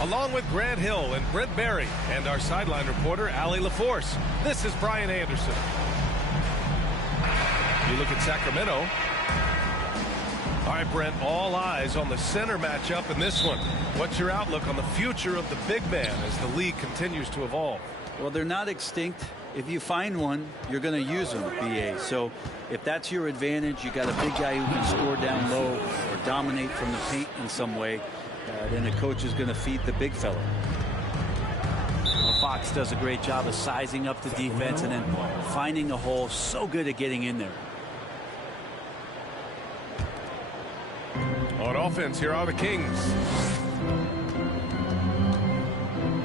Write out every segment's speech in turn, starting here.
Along with Grant Hill and Brent Barry and our sideline reporter, Allie LaForce, this is Brian Anderson. You look at Sacramento. All right, Brent, all eyes on the center matchup in this one. What's your outlook on the future of the big man as the league continues to evolve? Well, they're not extinct. If you find one, you're going to use them, BA. So if that's your advantage, you got a big guy who can score down low or dominate from the paint in some way, then the coach is going to feed the big fella. Well, Fox does a great job of sizing up the defense and then finding a hole. So good at getting in there. On offense, here are the Kings.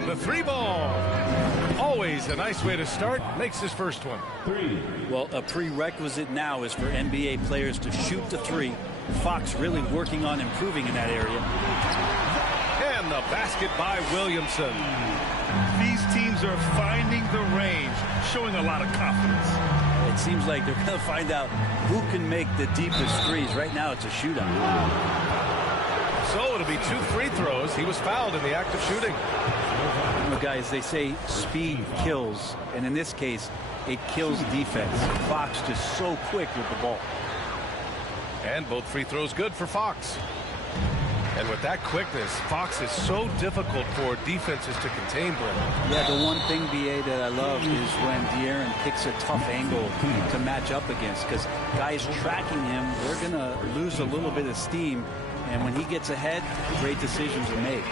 The three ball. Always a nice way to start. Makes his first one. Well, a prerequisite now is for NBA players to shoot the three. Fox really working on improving in that area. And the basket by Williamson. These teams are finding the range, showing a lot of confidence. It seems like they're going to find out who can make the deepest threes. Right now it's a shootout. So it'll be 2 free throws. He was fouled in the act of shooting. You know, guys, they say speed kills, and in this case it kills defense. Fox just so quick with the ball. And both free throws good for Fox. And with that quickness, Fox is so difficult for defenses to contain, Brent. Yeah, the one thing, BA, that I love is when De'Aaron picks a tough angle to match up against, because guys tracking him, they're going to lose a little bit of steam, and when he gets ahead, great decisions are made.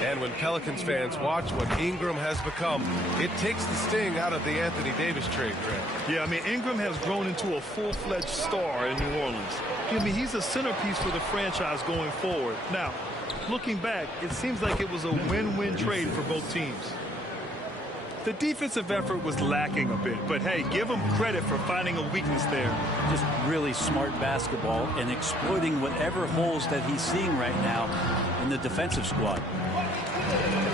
And when Pelicans fans watch what Ingram has become, it takes the sting out of the Anthony Davis trade, Grant. Yeah, I mean, Ingram has grown into a full-fledged star in New Orleans. I mean, he's a centerpiece for the franchise going forward. Now, looking back, it seems like it was a win-win trade for both teams. The defensive effort was lacking a bit, but hey, give him credit for finding a weakness there. Just really smart basketball and exploiting whatever holes that he's seeing right now in the defensive squad.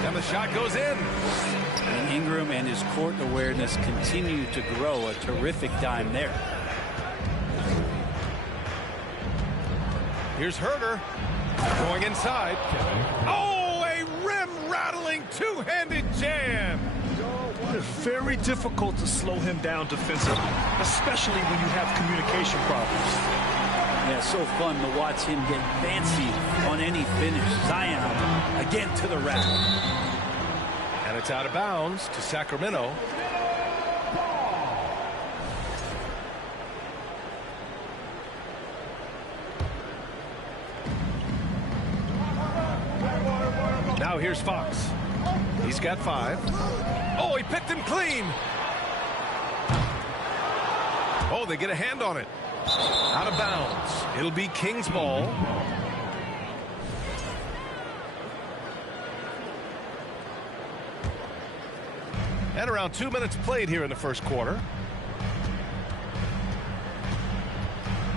And the shot goes in. And Ingram and his court awareness continue to grow. A terrific dime there. Here's Herter going inside. Oh, a rim-rattling two-handed jam. It's very difficult to slow him down defensively, especially when you have communication problems. Yeah, so fun to watch him get fancy on any finish. Zion again to the rack. And it's out of bounds to Sacramento. Now here's Fox. He's got 5. Oh, he picked him clean. Oh, they get a hand on it. Out of bounds. It'll be King's ball. And around 2 minutes played here in the first quarter.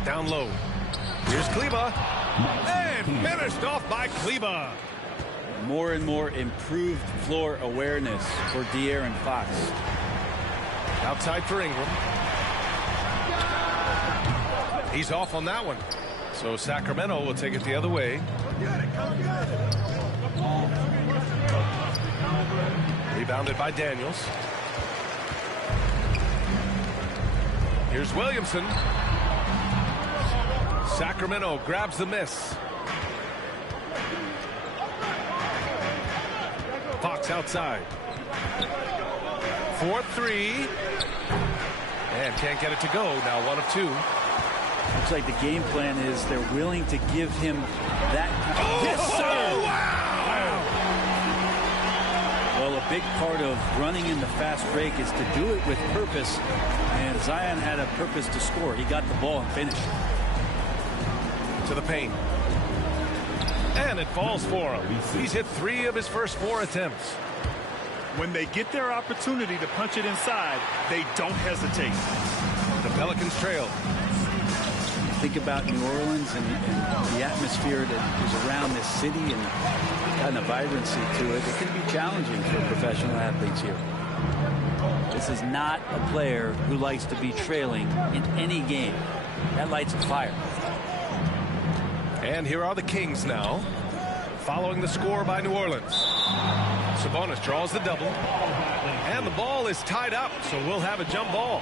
Down low. Here's Kleba. And finished off by Kleba. More and more improved floor awareness for De'Aaron Fox. Outside for Ingram. He's off on that one. So Sacramento will take it the other way. Rebounded by Daniels. Here's Williamson. Sacramento grabs the miss. Fox outside. 4-3. And can't get it to go. Now 1 of 2. Looks like the game plan is they're willing to give him that. Oh, yes, sir. Wow. Well, a big part of running in the fast break is to do it with purpose. And Zion had a purpose to score. He got the ball and finished. To the paint. And it falls for him. He's hit 3 of his first 4 attempts. When they get their opportunity to punch it inside, they don't hesitate. The Pelicans trail. Think about New Orleans and the atmosphere that is around this city and kind of vibrancy to it. It can be challenging for professional athletes here. This is not a player who likes to be trailing in any game. That lights a fire. And here are the Kings now, following the score by New Orleans. Sabonis draws the double. And the ball is tied up, so we'll have a jump ball.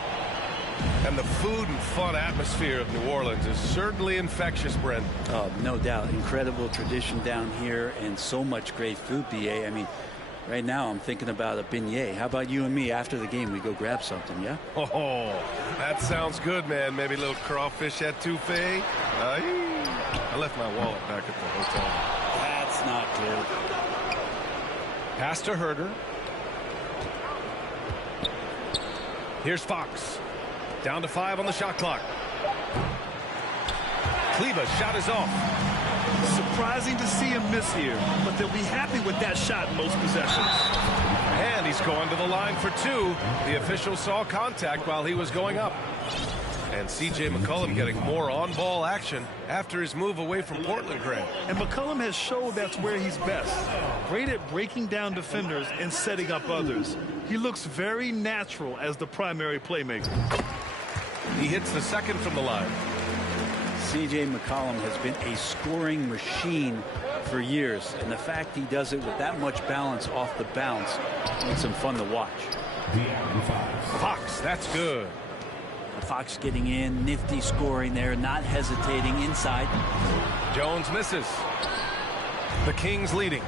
And the food and fun atmosphere of New Orleans is certainly infectious, Brent. Oh, no doubt. Incredible tradition down here and so much great food, BA. I mean, right now I'm thinking about a beignet. How about you and me after the game? We go grab something, yeah? Oh, that sounds good, man. Maybe a little crawfish etouffee. I left my wallet back at the hotel. That's not good. Pass to Herter. Here's Fox. Down to 5 on the shot clock. Kleba's shot is off. Surprising to see him miss here, but they'll be happy with that shot in most possessions. And he's going to the line for 2. The official saw contact while he was going up. And C.J. McCollum getting more on-ball action after his move away from Portland, Greg. And McCollum has showed that's where he's best. Great at breaking down defenders and setting up others. He looks very natural as the primary playmaker. He hits the second from the line. C.J. McCollum has been a scoring machine for years, and the fact he does it with that much balance off the bounce makes him fun to watch. Fox, that's good. Fox getting in, nifty scoring there, not hesitating inside. Jones misses. The Kings leading.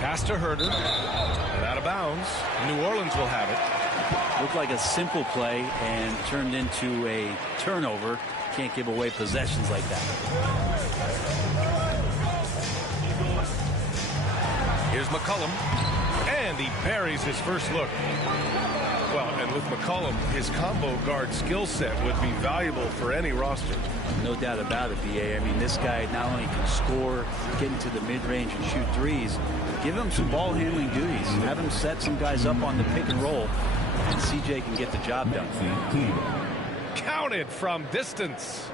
Pass to Herter. And out of bounds. New Orleans will have it. Looked like a simple play and turned into a turnover. Can't give away possessions like that. Here's McCollum. And he buries his first look. Well, and with McCollum, his combo guard skill set would be valuable for any roster. No doubt about it, BA. I mean, this guy not only can score, get into the mid-range and shoot threes, give him some ball handling duties. Have him set some guys up on the pick and roll, and CJ can get the job done. Counted from distance.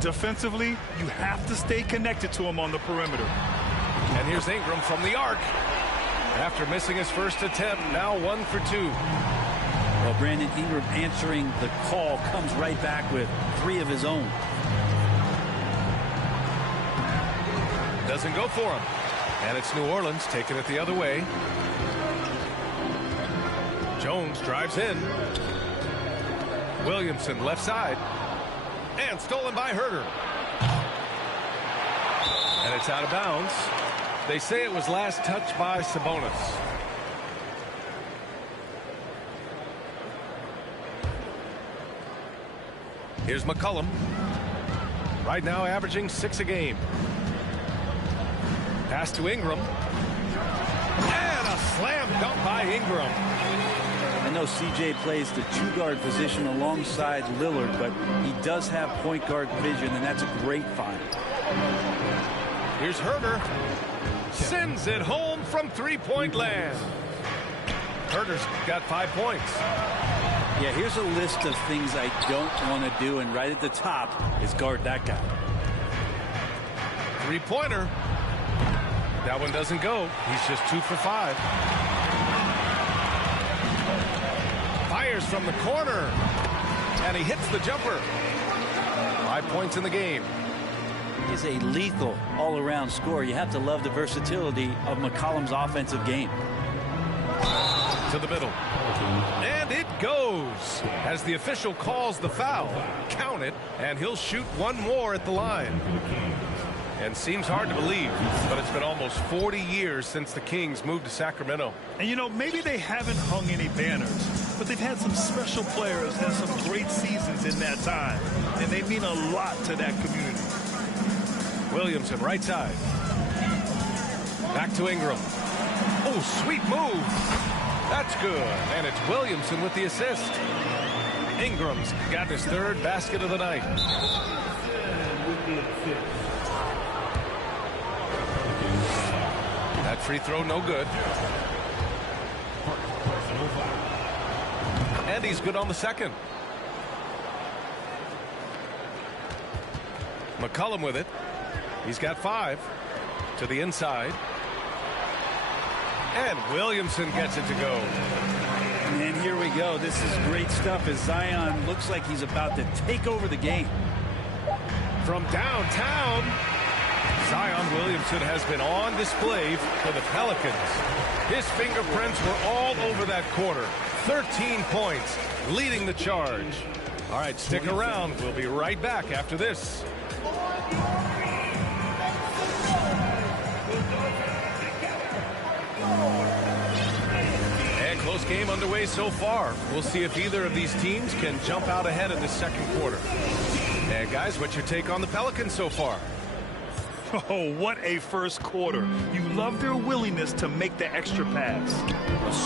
Defensively, you have to stay connected to him on the perimeter. And here's Ingram from the arc. After missing his first attempt, now 1 for 2. Well, Brandon Ingram answering the call comes right back with 3 of his own. Doesn't go for him. And it's New Orleans taking it the other way. Jones drives in. Williamson left side. And stolen by Herter. And it's out of bounds. They say it was last touched by Sabonis. Here's McCollum. Right now averaging 6 a game. Pass to Ingram. And a slam dunk by Ingram. I know CJ plays the 2-guard position alongside Lillard, but he does have point guard vision, and that's a great find. Here's Herter. Sends it home from 3-point land. Herter's got 5 points. Yeah, here's a list of things I don't want to do, and right at the top is guard that guy. 3-pointer. That one doesn't go. He's just 2 for 5. Fires from the corner. And he hits the jumper. 5 points in the game. He's a lethal all-around scorer. You have to love the versatility of McCollum's offensive game. To the middle. And it goes as the official calls the foul. Count it, and he'll shoot one more at the line. And seems hard to believe, but it's been almost 40 years since the Kings moved to Sacramento. And, you know, maybe they haven't hung any banners, but they've had some special players and some great seasons in that time. And they mean a lot to that community. Williamson, right side. Back to Ingram. Oh, sweet move. That's good. And it's Williamson with the assist. Ingram's got his 3rd basket of the night. That free throw no good. And he's good on the second. McCollum with it. He's got 5 to the inside. And Williamson gets it to go. And here we go. This is great stuff as Zion looks like he's about to take over the game. From downtown, Zion Williamson has been on display for the Pelicans. His fingerprints were all over that quarter. 13 points, leading the charge. All right, stick around. We'll be right back after this. And close game underway so far. We'll see if either of these teams can jump out ahead in the second quarter. And guys, what's your take on the Pelicans so far? Oh, what a first quarter. You love their willingness to make the extra pass.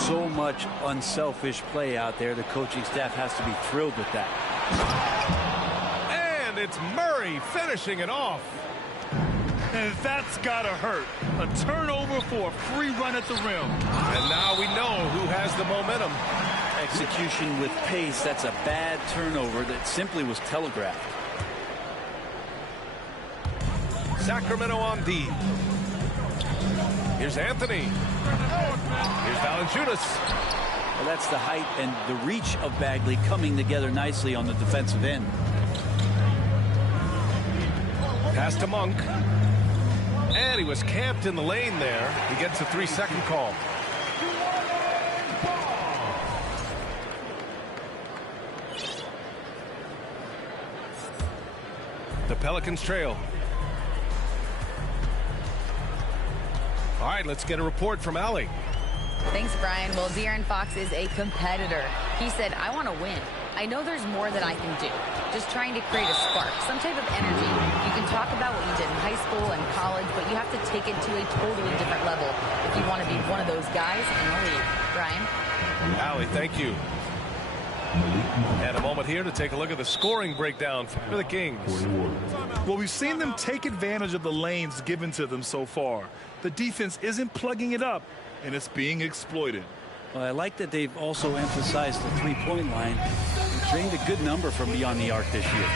So much unselfish play out there. The coaching staff has to be thrilled with that. And it's Murray finishing it off. And that's got to hurt. A turnover for a free run at the rim. And now we know who has the momentum. Execution with pace. That's a bad turnover that simply was telegraphed. Sacramento on D. Here's Anthony. Here's Valanciunas. Well, that's the height and the reach of Bagley coming together nicely on the defensive end. Pass to Monk. And he was camped in the lane there. He gets a 3-second call. The Pelicans trail. All right, let's get a report from Allie. Thanks, Brian. Well, De'Aaron Fox is a competitor. He said, I want to win. I know there's more that I can do. Just trying to create a spark, some type of energy. You can talk about what you did in high school and college, but you have to take it to a totally different level if you want to be one of those guys in the league. Brian? Allie, thank you. And a moment here to take a look at the scoring breakdown for the Kings. Well, we've seen them take advantage of the lanes given to them so far. The defense isn't plugging it up, and it's being exploited. Well, I like that they've also emphasized the three-point line. Trained a good number from beyond the arc this year.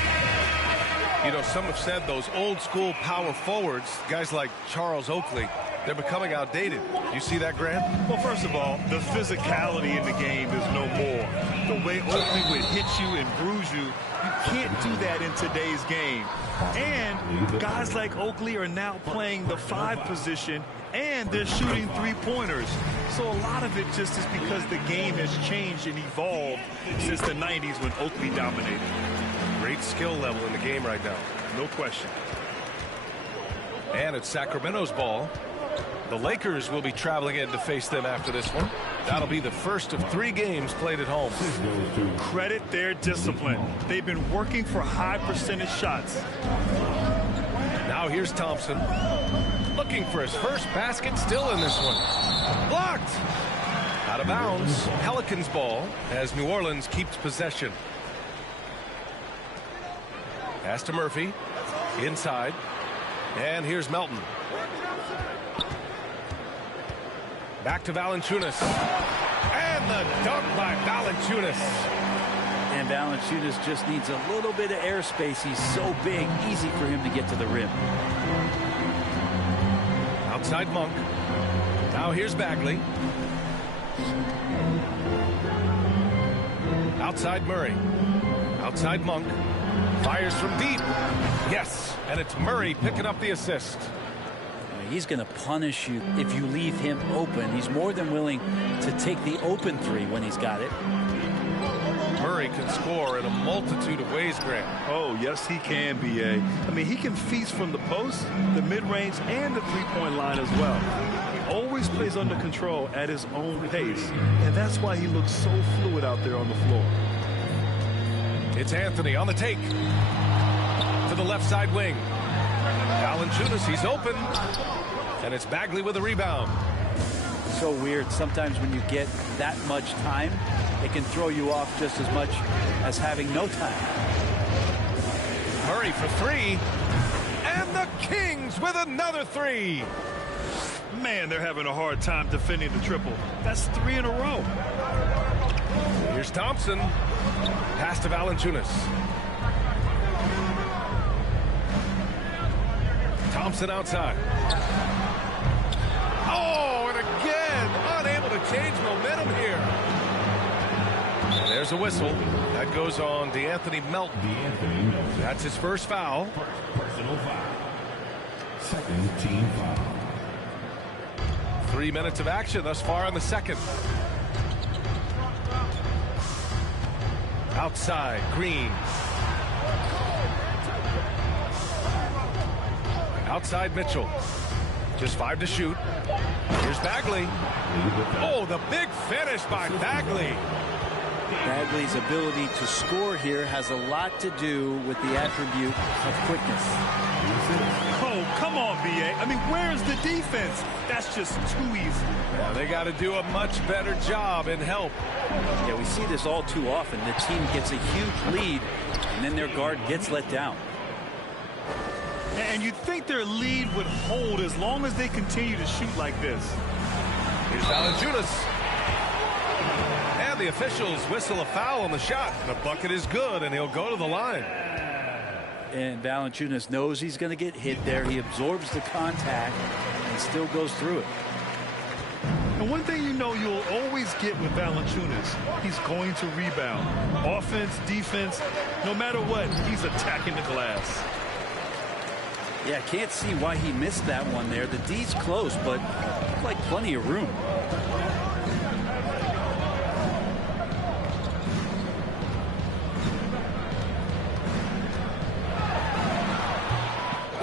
You know, some have said those old-school power forwards, guys like Charles Oakley, they're becoming outdated. You see that, Grant? Well, first of all, the physicality in the game is no more. The way Oakley would hit you and bruise you, you can't do that in today's game. And guys like Oakley are now playing the 5 position, and they're shooting 3-pointers. So a lot of it just is because the game has changed and evolved since the 90s when Oakley dominated. Great skill level in the game right now. No question. And it's Sacramento's ball. The Lakers will be traveling in to face them after this one. That'll be the first of 3 games played at home. Credit their discipline. They've been working for high percentage shots. Now here's Thompson. looking for his first basket, still in this one. Blocked! Out of bounds. Pelicans ball as New Orleans keeps possession. Pass to Murphy. Inside. And here's Melton. Back to Valanciunas. And the dunk by Valanciunas. And Valanciunas just needs a little bit of airspace. He's so big, easy for him to get to the rim. Outside Monk. Now here's Bagley. Outside Murray. Outside Monk. Fires from deep. Yes, and it's Murray picking up the assist. He's going to punish you if you leave him open. He's more than willing to take the open three when he's got it. Murray can score in a multitude of ways, Grant. Oh, yes, he can, B.A. I mean, he can feast from the post, the mid-range, and the three-point line as well. He always plays under control at his own pace, and that's why he looks so fluid out there on the floor. It's Anthony on the take. To the left side wing. Valanciunas, he's open. And it's Bagley with a rebound. So weird. Sometimes when you get that much time, it can throw you off just as much as having no time. Murray for three. And the Kings with another three. Man, they're having a hard time defending the triple. That's 3 in a row. Here's Thompson. Pass to Valanciunas. Thompson outside. Oh, and again, unable to change momentum here. And there's a whistle. That goes on DeAnthony Melton. That's his first foul. Personal foul. Second team foul. 3 minutes of action thus far in the second. Outside, Green. Outside, Mitchell. Just 5 to shoot. Here's Bagley. Oh, the big finish by Bagley. Bagley's ability to score here has a lot to do with the attribute of quickness. Oh, come on, B.A. I mean, where's the defense? That's just too easy. Yeah, they got to do a much better job in help. Yeah, we see this all too often. The team gets a huge lead, and then their guard gets let down. And you'd think their lead would hold as long as they continue to shoot like this. Here's Valanciunas. And the officials whistle a foul on the shot. The bucket is good, and he'll go to the line. And Valanciunas knows he's going to get hit there. He absorbs the contact and still goes through it. And one thing you know you'll always get with Valanciunas, he's going to rebound. Offense, defense, no matter what, he's attacking the glass. Yeah, can't see why he missed that one there. The D's close, but like plenty of room.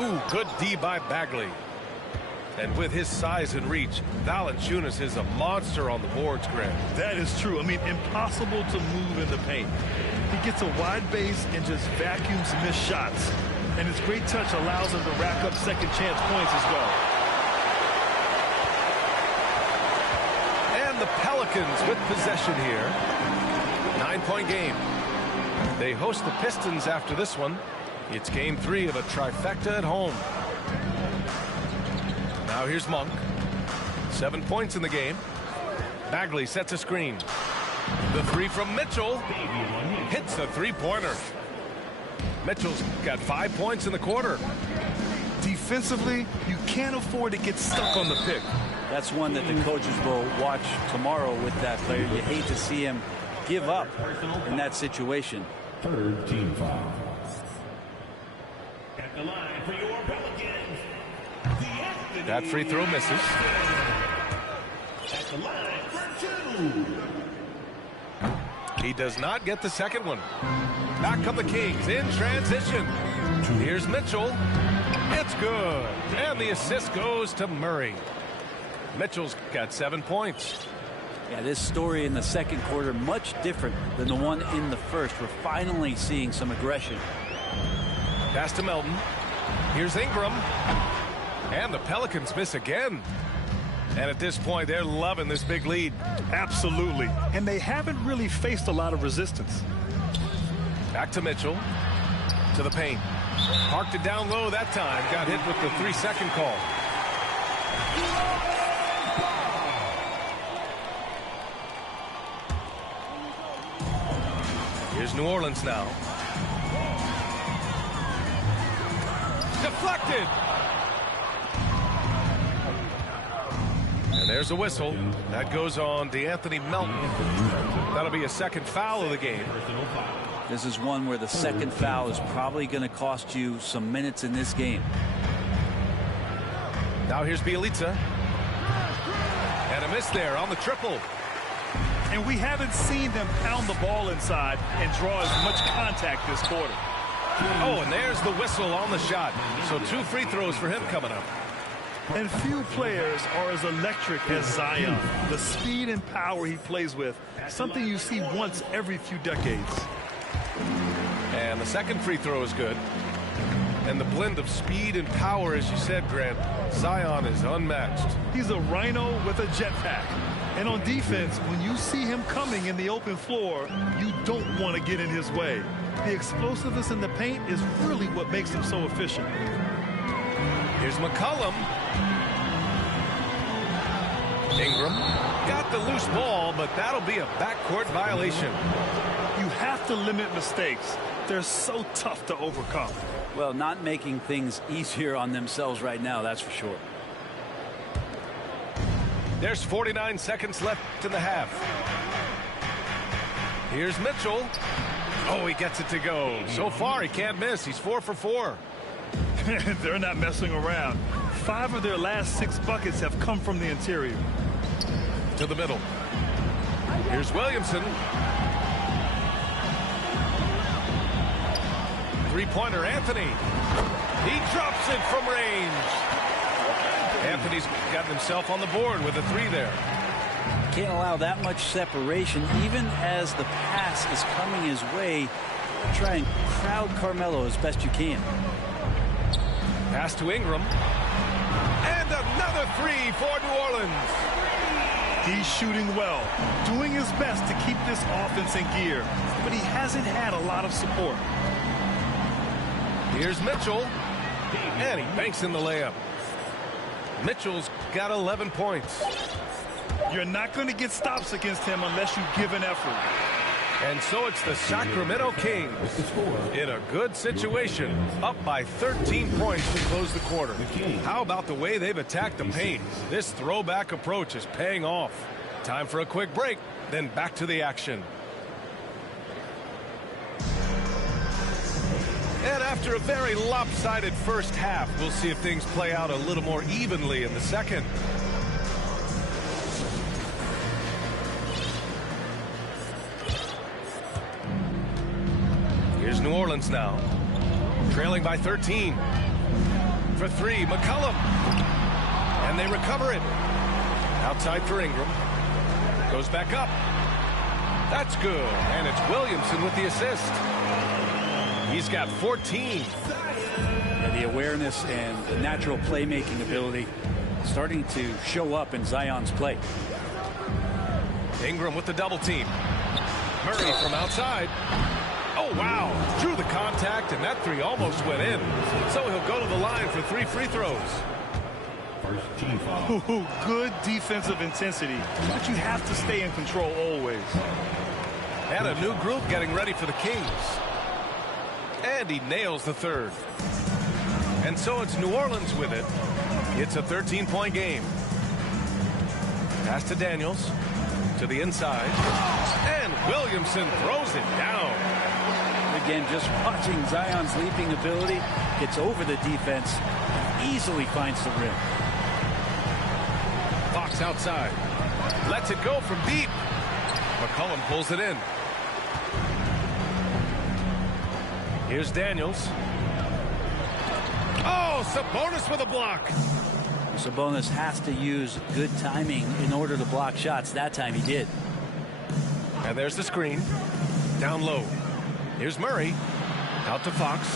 Ooh, good D by Bagley. And with his size and reach, Valanciunas is a monster on the boards, Grant. That is true. I mean, impossible to move in the paint. He gets a wide base and just vacuums missed shots. And his great touch allows him to rack up second chance points as well. And the Pelicans with possession here. 9-point game. They host the Pistons after this one. It's game 3 of a trifecta at home. Now here's Monk. 7 points in the game. Bagley sets a screen. The three from Mitchell. Hits a three-pointer. Mitchell's got 5 points in the quarter. Defensively, you can't afford to get stuck on the pick. That's one that the coaches will watch tomorrow with that player. You hate to see him give up in that situation. Third team foul. At the line for your Pelicans, That free throw misses. at the line for 2. He does not get the second one. Back come the Kings in transition. Here's Mitchell. It's good. And the assist goes to Murray. Mitchell's got 7 points. Yeah, this story in the second quarter much different than the one in the first. We're finally seeing some aggression. Pass to Melton. Here's Ingram. And the Pelicans miss again. And at this point, they're loving this big lead. Absolutely. And they haven't really faced a lot of resistance. Back to Mitchell. To the paint. Parked it down low that time. Got hit with the 3-second call. Here's New Orleans now. Deflected. And there's a whistle. That goes on DeAnthony Melton. That'll be a second foul of the game. This is one where the second foul is probably going to cost you some minutes in this game. Now here's Bielitsa. And a miss there on the triple. And we haven't seen them pound the ball inside and draw as much contact this quarter. Oh, and there's the whistle on the shot. So 2 free throws for him coming up. And few players are as electric as Zion. The speed and power he plays with, something you see once every few decades. And the second free throw is good. And the blend of speed and power, as you said, Grant, Zion is unmatched. He's a rhino with a jetpack. And on defense, when you see him coming in the open floor, you don't want to get in his way. The explosiveness in the paint is really what makes him so efficient. Here's McCollum. Ingram got the loose ball, but that'll be a backcourt violation. You have to limit mistakes. They're so tough to overcome. Well, not making things easier on themselves right now, that's for sure. There's 49 seconds left in the half. Here's Mitchell. Oh, he gets it to go. So far, he can't miss. He's 4 for 4. They're not messing around. 5 of their last 6 buckets have come from the interior. To the middle. Here's Williamson. Three-pointer, Anthony. He drops it from range. Anthony's got himself on the board with a 3 there. Can't allow that much separation, even as the pass is coming his way. Try and crowd Carmelo as best you can. Pass to Ingram. And another 3 for New Orleans. He's shooting well, doing his best to keep this offense in gear, but he hasn't had a lot of support. Here's Mitchell. And he banks in the layup. Mitchell's got 11 points. You're not going to get stops against him unless you give an effort. And so it's the Sacramento Kings in a good situation, up by 13 points to close the quarter. How about the way they've attacked the paint? This throwback approach is paying off. Time for a quick break, then back to the action. And after a very lopsided first half, we'll see if things play out a little more evenly in the second. Here's New Orleans now, trailing by 13. For 3, McCollum. And they recover it. Outside for Ingram. Goes back up. That's good. And it's Williamson with the assist. He's got 14. And the awareness and the natural playmaking ability starting to show up in Zion's play. Ingram with the double team. Murray from outside. Oh, wow. Drew the contact, and that 3 almost went in. So he'll go to the line for 3 free throws. First team foul. Ooh, good defensive intensity, but you have to stay in control always. And a new group getting ready for the Kings. And he nails the 3rd. And so it's New Orleans with it. It's a 13-point game. Pass to Daniels. To the inside. And Williamson throws it down. Again, just watching Zion's leaping ability, gets over the defense, easily finds the rim. Fox outside. Lets it go from deep. McCollum pulls it in. Here's Daniels. Oh, Sabonis with a block. Sabonis has to use good timing in order to block shots. That time he did. And there's the screen. Down low. Here's Murray. Out to Fox.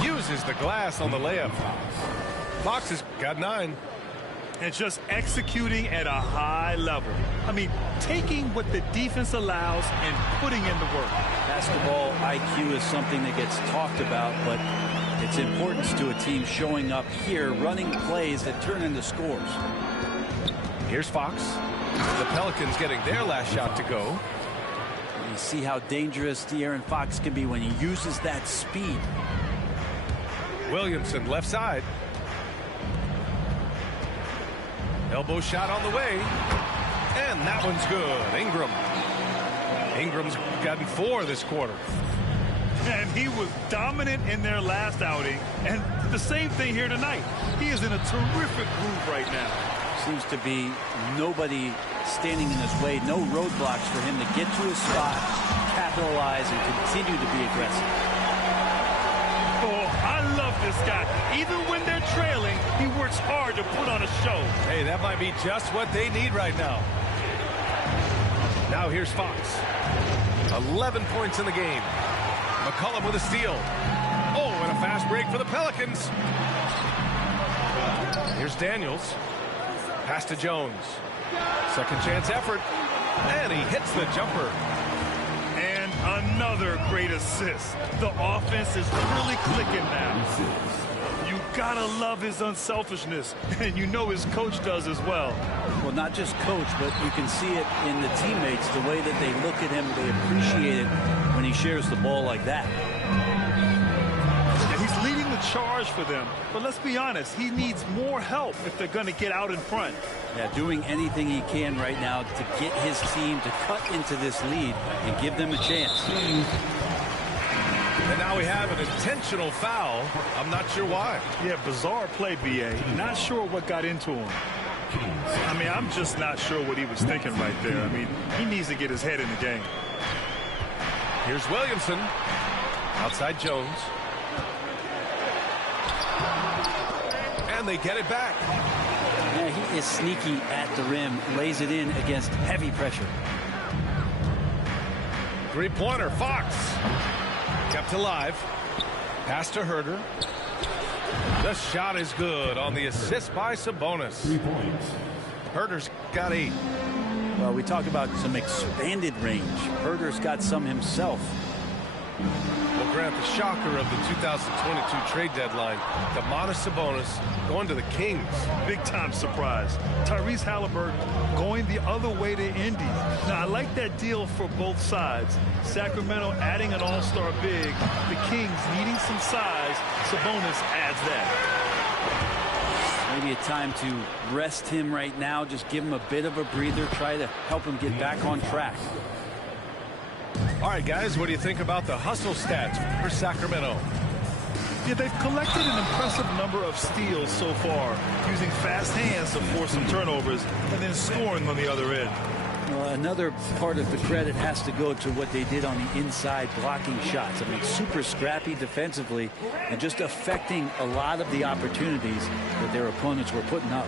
Uses the glass on the layup. Fox has got 9. And just executing at a high level. I mean, taking what the defense allows and putting in the work. Basketball IQ is something that gets talked about, but its importance to a team showing up here, running plays that turn into scores. Here's Fox. The Pelicans getting their last shot to go. You see how dangerous De'Aaron Fox can be when he uses that speed. Williamson left side. Elbow shot on the way. And that one's good. Ingram. Ingram's gotten 4 this quarter. And he was dominant in their last outing. And the same thing here tonight. He is in a terrific groove right now. Seems to be nobody standing in his way, no roadblocks for him to get to his spot, capitalize, and continue to be aggressive. Oh, I love this guy. Even when they're trailing, he works hard to put on a show. Hey, that might be just what they need right now. Now here's Fox. 11 points in the game. McCollum with a steal. Oh, and a fast break for the Pelicans. Here's Daniels. Pass to Jones. Second chance effort. And he hits the jumper. And another great assist. The offense is really clicking now. You gotta love his unselfishness. And you know his coach does as well. Well, not just coach, but you can see it in the teammates, the way that they look at him, they appreciate it when he shares the ball like that. And he's leading the charge for them. But let's be honest, he needs more help if they're going to get out in front. Yeah, doing anything he can right now to get his team to cut into this lead and give them a chance. And now we have an intentional foul. I'm not sure why. Yeah, bizarre play, B.A. Not sure what got into him. I mean, I'm just not sure what he was thinking right there. I mean, he needs to get his head in the game. Here's Williamson. Outside Jones. And they get it back. Yeah, he is sneaky at the rim, lays it in against heavy pressure. Three-pointer, Fox. Kept alive. Pass to Herder. The shot is good on the assist by Sabonis. 3 points. Herder's got 8. Well, we talk about some expanded range. Herder's got some himself. Well, Grant, the shocker of the 2022 trade deadline, Domantas Sabonis going to the Kings. Big-time surprise. Tyrese Halliburton going the other way to Indy. Now, I like that deal for both sides. Sacramento adding an all-star big. The Kings needing some size. Sabonis adds that. Maybe a time to rest him right now. Just give him a bit of a breather. Try to help him get back on track. All right, guys, what do you think about the hustle stats for Sacramento? Yeah, they've collected an impressive number of steals so far, using fast hands to force some turnovers and then scoring on the other end. Well, another part of the credit has to go to what they did on the inside, blocking shots. I mean, super scrappy defensively and just affecting a lot of the opportunities that their opponents were putting up.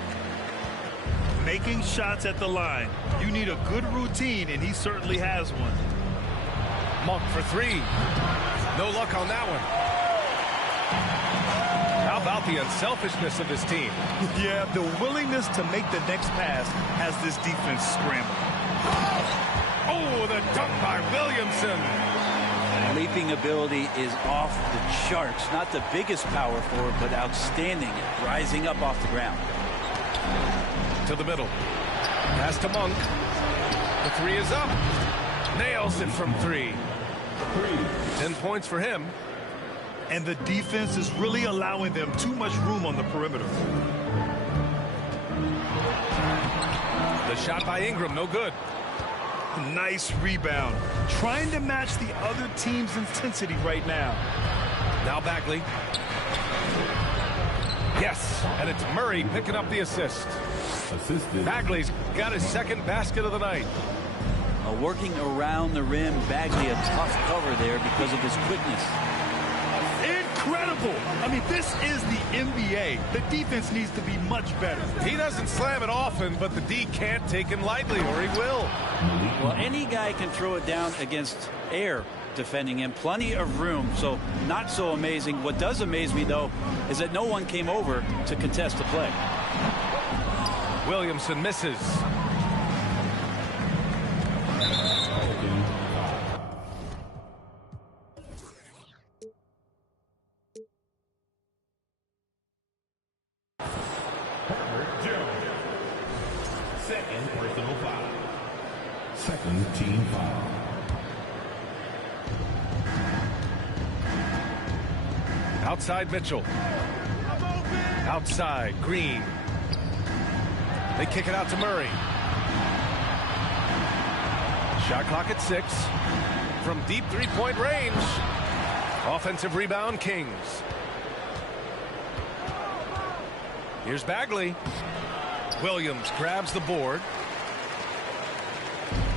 Making shots at the line. You need a good routine, and he certainly has one. Monk for 3. No luck on that one. How about the unselfishness of his team? Yeah, the willingness to make the next pass has this defense scrambled. Oh, the dunk by Williamson. Leaping ability is off the charts. Not the biggest power forward, but outstanding at rising up off the ground. To the middle. Pass to Monk. The 3 is up. Nails it from 3. 10 points for him. And the defense is really allowing them too much room on the perimeter. The shot by Ingram, no good. Nice rebound. Trying to match the other team's intensity right now. Now Bagley. Yes, and it's Murray picking up the assist. Assisted. Bagley's got his second basket of the night. Working around the rim, Bagley a tough cover there because of his quickness. incredible. I mean, this is the NBA. The defense needs to be much better. He doesn't slam it often, but the D can't take him lightly, or he will. Well, any guy can throw it down against air defending him. Plenty of room, so not so amazing. What does amaze me, though, is that no one came over to contest the play. Williamson misses. Second personal foul. Second team foul. Outside Mitchell. Outside Green. They kick it out to Murray. Shot clock at 6. From deep three-point range. Offensive rebound, Kings. Here's Bagley. Williams grabs the board.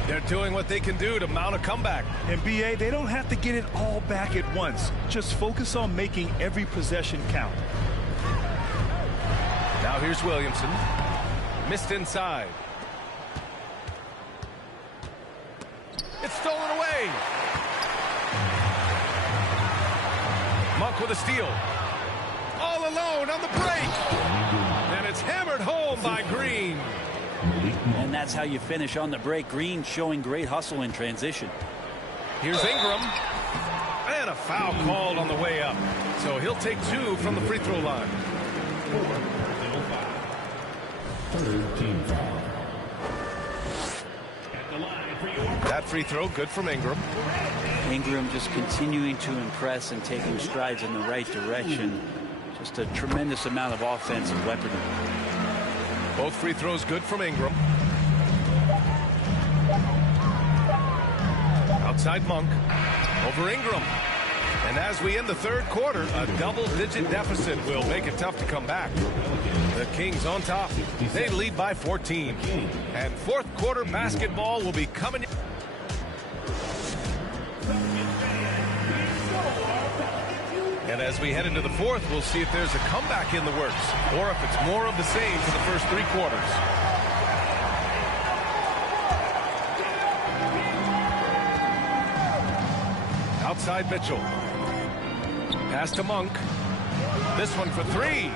They're doing what they can do to mount a comeback. And BA, they don't have to get it all back at once. Just focus on making every possession count. Now here's Williamson. Missed inside. It's stolen away. Monk with a steal. All alone on the break. And it's hammered home by Green. And that's how you finish on the break. Green showing great hustle in transition. Here's Ingram. And a foul called on the way up. So he'll take 2 from the free throw line. Third team foul. That free throw good from Ingram. Ingram just continuing to impress and taking strides in the right direction. Just a tremendous amount of offensive weaponry. Both free throws good from Ingram. Outside Monk. Over Ingram. And as we end the third quarter, a double-digit deficit will make it tough to come back. The Kings on top. They lead by 14. And fourth quarter basketball will be coming. And as we head into the fourth, we'll see if there's a comeback in the works or if it's more of the same for the first 3 quarters. Outside Mitchell. Pass to Monk. This one for 3.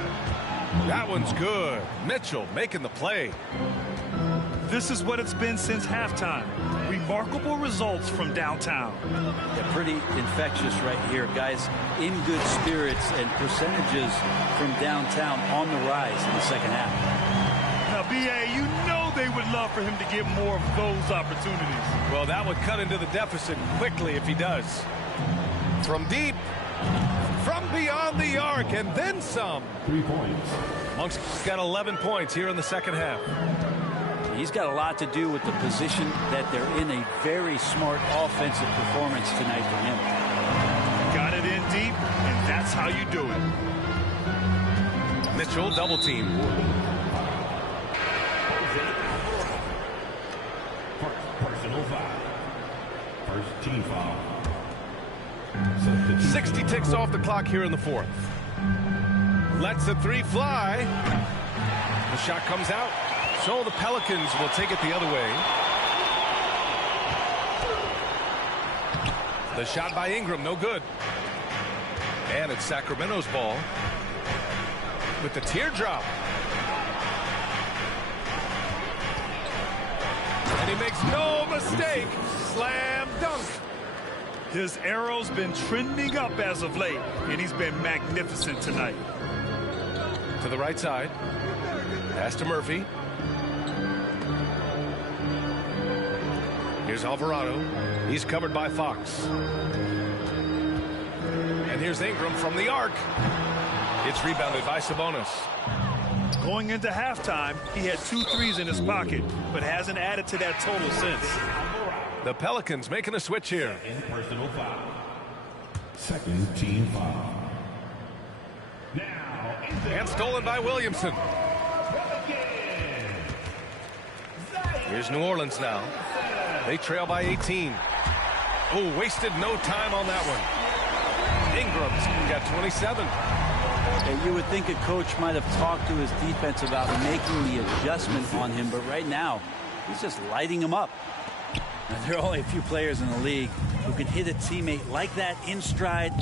That one's good. Mitchell making the play. This is what it's been since halftime. Remarkable results from downtown. Yeah, pretty infectious right here, guys. In good spirits and percentages from downtown on the rise in the second half. Now, BA, you know they would love for him to get more of those opportunities. Well, that would cut into the deficit quickly if he does. From deep. From beyond the arc, and then some. 3 points. Monk's got 11 points here in the second half. He's got a lot to do with the position that they're in. A very smart offensive performance tonight for him. Got it in deep, and that's how you do it. Mitchell double team. Personal foul. First team foul. 60 ticks off the clock here in the fourth. Lets the 3 fly. The shot comes out. So the Pelicans will take it the other way. The shot by Ingram, no good. And it's Sacramento's ball with the teardrop. And he makes no mistake. Slam dunk. His arrow's been trending up as of late, and he's been magnificent tonight. To the right side. Pass to Murphy. Here's Alvarado. He's covered by Fox. And here's Ingram from the arc. It's rebounded by Sabonis. Going into halftime, he had 2 threes in his pocket, but hasn't added to that total since. The Pelicans making a switch here. Personal foul. Second team foul. Now, And stolen by Williamson. Here's New Orleans now. They trail by 18. Oh, wasted no time on that one. Ingram's got 27. And you would think a coach might have talked to his defense about making the adjustment on him, but right now he's just lighting him up. Now, there are only a few players in the league who can hit a teammate like that in stride.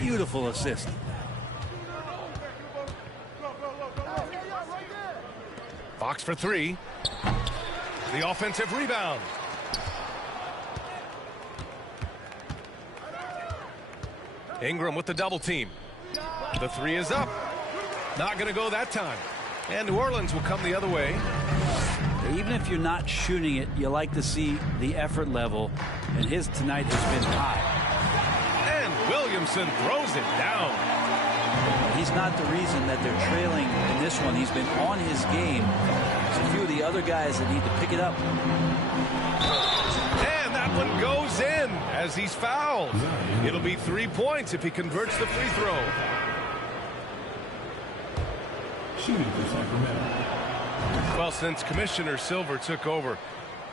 Beautiful assist. Fox for three. The offensive rebound. Ingram with the double team. The three is up. Not going to go that time. And New Orleans will come the other way. Even if you're not shooting it, you like to see the effort level, and his tonight has been high. And Williamson throws it down. He's not the reason that they're trailing in this one. He's been on his game. There's a few of the other guys that need to pick it up. And that one goes in as he's fouled. It'll be 3 points if he converts the free throw. Shooting for Sacramento. Well, since Commissioner Silver took over,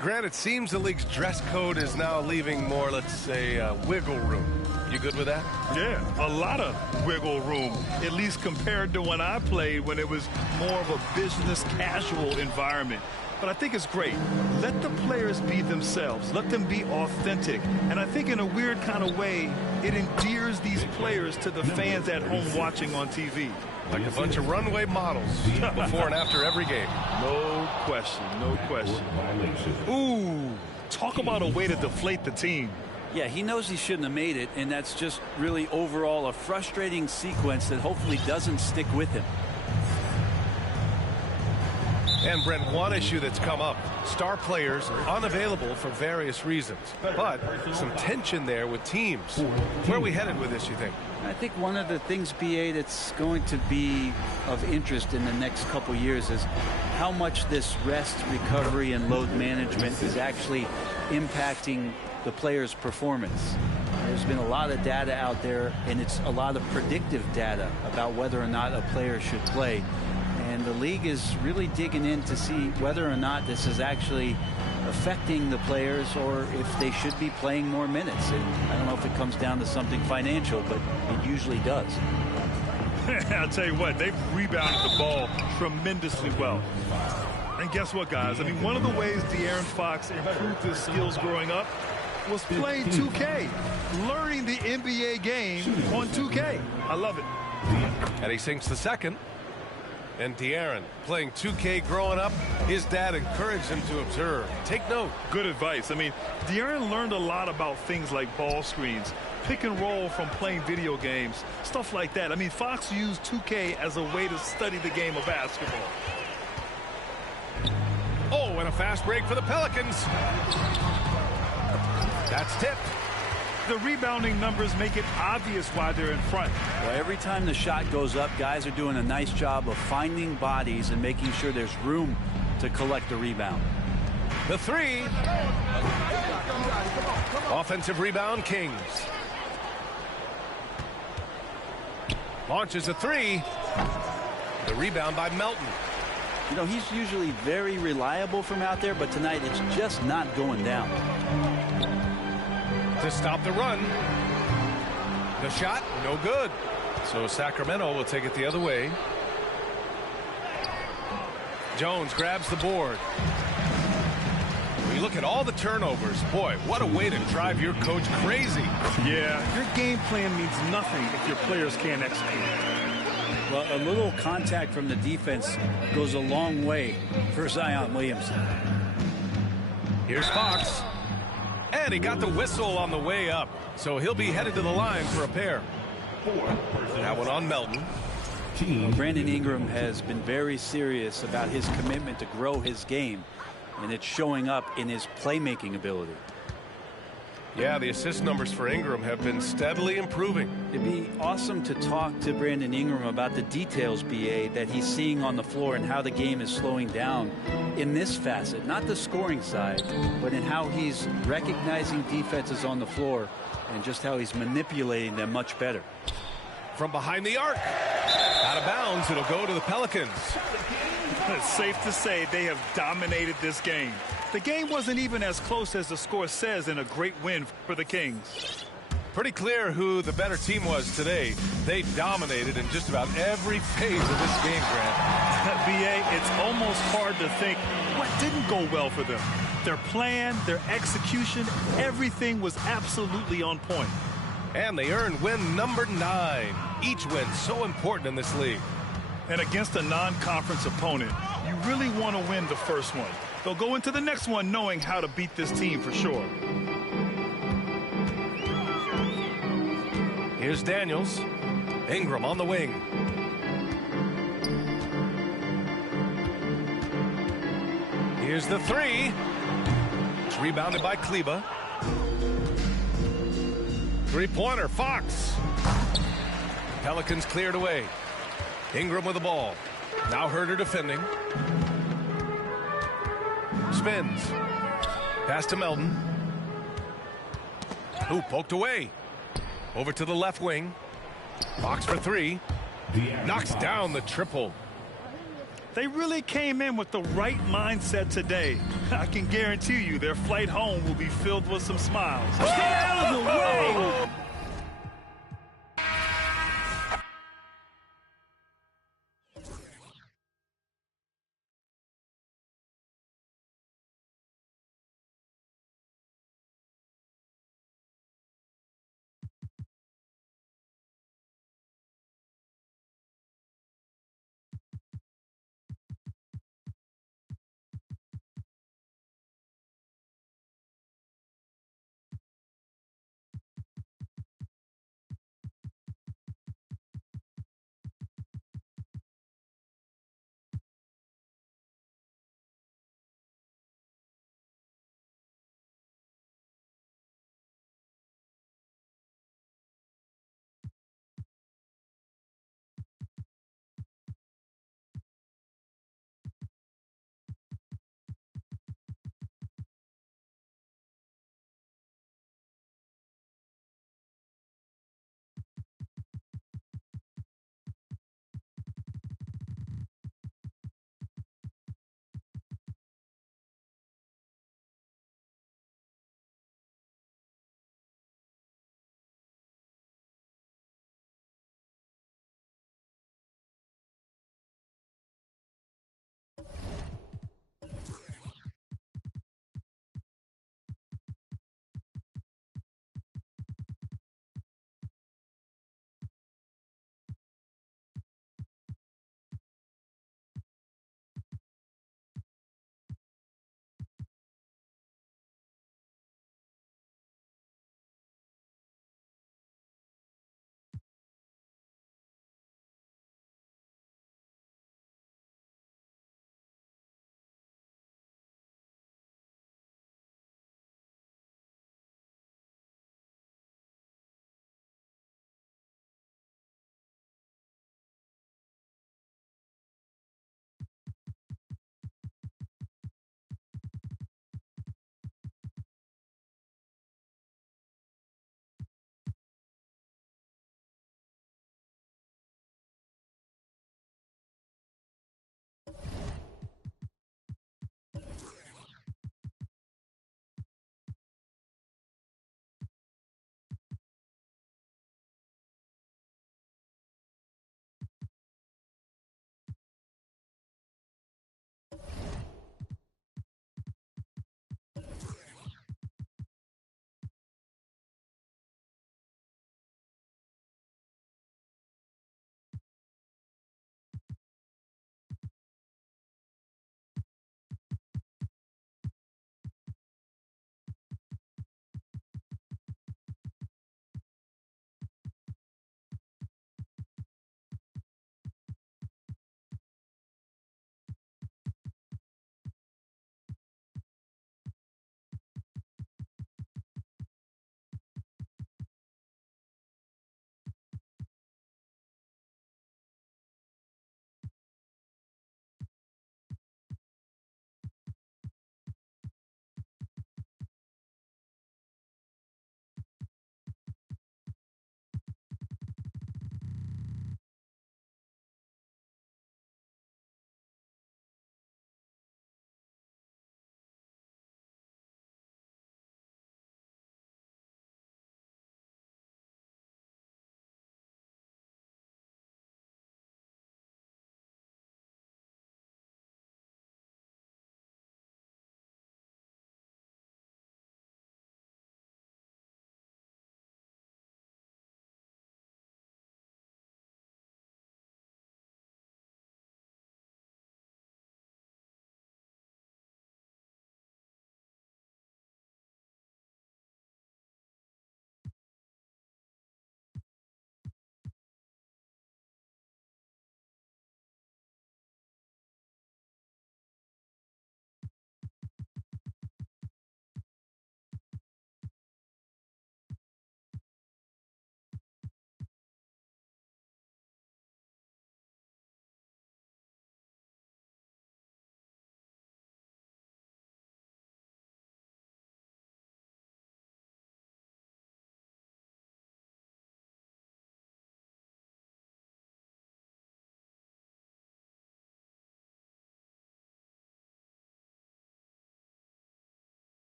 Grant, it seems the league's dress code is now leaving more, let's say, wiggle room. You good with that? Yeah, a lot of wiggle room, at least compared to when I played, when it was more of a business casual environment. But I think it's great. Let the players be themselves. Let them be authentic. And I think in a weird kind of way, it endears these players to the fans at home watching on TV. Like a bunch of runway models before and after every game. No question, no question. Ooh, talk about a way to deflate the team. Yeah, he knows he shouldn't have made it, and that's just really overall a frustrating sequence that hopefully doesn't stick with him. And Brent, one issue that's come up, star players are unavailable for various reasons, but some tension there with teams. Where are we headed with this, you think? I think one of the things, BA, that's going to be of interest in the next couple years is how much this rest, recovery, and load management is actually impacting the player's performance. There's been a lot of data out there, and it's a lot of predictive data about whether or not a player should play. And the league is really digging in to see whether or not this is actually affecting the players or if they should be playing more minutes. And I don't know if it comes down to something financial, but it usually does. I'll tell you what, they've rebounded the ball tremendously well. And guess what, guys? I mean, one of the ways De'Aaron Fox improved his skills growing up was playing 2K, learning the NBA game on 2K. I love it. And he sinks the second. And De'Aaron, playing 2K growing up, his dad encouraged him to observe. Take note. Good advice. I mean, De'Aaron learned a lot about things like ball screens, pick and roll from playing video games, stuff like that. I mean, Fox used 2K as a way to study the game of basketball. Oh, and a fast break for the Pelicans. That's tipped. The rebounding numbers make it obvious why they're in front. Well, every time the shot goes up, guys are doing a nice job of finding bodies and making sure there's room to collect the rebound. The three. Offensive rebound, Kings. Launches a three. The rebound by Melton. You know, he's usually very reliable from out there, but tonight it's just not going down. To stop the run. The shot, no good. So Sacramento will take it the other way. Jones grabs the board. We look at all the turnovers. Boy, what a way to drive your coach crazy. Yeah, your game plan means nothing if your players can't execute. Well, a little contact from the defense goes a long way for Zion Williamson. Here's Fox. And he got the whistle on the way up. So he'll be headed to the line for a pair. That one on Melton. Brandon Ingram has been very serious about his commitment to grow his game, and it's showing up in his playmaking ability. Yeah, the assist numbers for Ingram have been steadily improving. It'd be awesome to talk to Brandon Ingram about the details, BA, that he's seeing on the floor and how the game is slowing down in this facet, not the scoring side, but in how he's recognizing defenses on the floor and just how he's manipulating them much better. From behind the arc. Out of bounds, it'll go to the Pelicans. It's safe to say they have dominated this game. The game wasn't even as close as the score says in a great win for the Kings. Pretty clear who the better team was today. They dominated in just about every phase of this game, Grant. BA, it's almost hard to think what didn't go well for them. Their plan, their execution, everything was absolutely on point. And they earned win number 9. Each win so important in this league. And against a non-conference opponent, you really want to win the first one. They'll go into the next one knowing how to beat this team for sure. Here's Daniels. Ingram on the wing. Here's the 3. It's rebounded by Kleba. Three-pointer, Fox. Pelicans cleared away. Ingram with the ball. Now Herter defending. Spins. Pass to Melton. Who poked away. Over to the left wing. Fox for 3. Knocks down the triple. They really came in with the right mindset today. I can guarantee you their flight home will be filled with some smiles. Get out of the way!